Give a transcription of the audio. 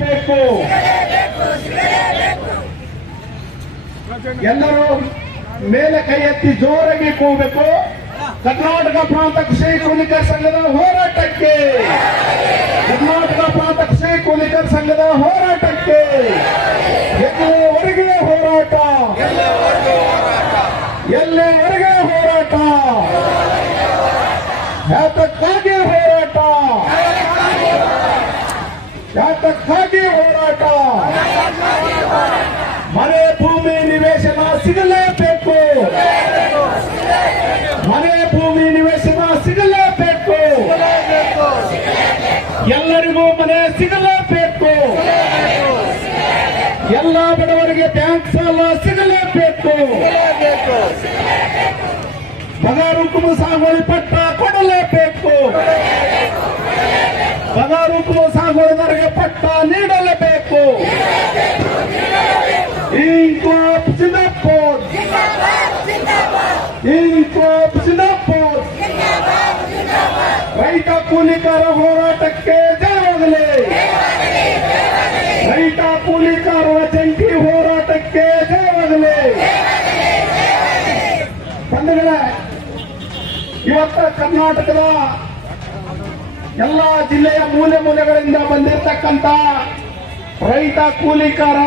ಬೇಕು. ಎಲ್ಲರೂ ಮೇಲೆ ಕೈ ಎತ್ತಿ ಜೋರಾಗಿ ಕೂಗಬೇಕು. ಕರ್ನಾಟಕ ಪ್ರಾಂತ ಕೃಷಿ ಕೂಲಿಕರ ಸಂಘದ ಹೋರಾಟಕ್ಕೆ, ಕರ್ನಾಟಕ ಪ್ರಾಂತ ಕೃಷಿ ಕೂಲಿಕರ ಸಂಘದ ಹೋರಾಟಕ್ಕೆ, ಎಲ್ಲಿವರೆಗೆ ಹೋರಾಟ, ಎಲ್ಲಿವರೆಗೆ ಹೋರಾಟ, ಯಾತಕ್ಕಾಗಿ ಹೋರಾಟ, ಯಾತಕ್ಕಾಗಿ ಹೋರಾಟ. ಮನೆ ಭೂಮಿ ನಿವೇಶನ ಸಿಗಲೇಬೇಕು, ಮನೆ ಭೂಮಿ ನಿವೇಶನ ಸಿಗಲೇಬೇಕು, ಎಲ್ಲರಿಗೂ ಮನೆ ಸಿಗಲೇಬೇಕು, ಎಲ್ಲ ಬಡವರಿಗೆ ಬ್ಯಾಂಕ್ ಸಾಲ ಸಿಗಲೇಬೇಕು, ಬಗಾರುಕುಮು ಸಾಗುವಳಿ ಪಟ್ಟ ಕೊಡಲೇಬೇಕು, ಬಗಾರುಕುಮು ಸಾಗುವಳಿದಾರರಿಗೆ ಪಟ್ಟ ನೀಡಲೇಬೇಕು. ಇನ್ಕ್ಲಾಬ್ ಜಿಂದಾಬಾದ್, ಇನ್ಕ್ಲಾಬ್ ಜಿಂದಾಬಾದ್. ರೈತ ಕೂಲಿಕಾರ ಹೋರಾಟಕ್ಕೆ ಜಯವಾಗಲಿ, ರೈತ ಕೂಲಿಕಾರರ ಜಂಟಿ ಹೋರಾಟಕ್ಕೆ ಜಯವಾಗಲಿ. ಬಂಧುಗಳೇ, ಇವತ್ತ ಕರ್ನಾಟಕದ ಎಲ್ಲ ಜಿಲ್ಲೆಯ ಮೂಲೆ ಮೂಲೆಗಳಿಂದ ಬಂದಿರತಕ್ಕಂತ ರೈತ ಕೂಲಿಕಾರ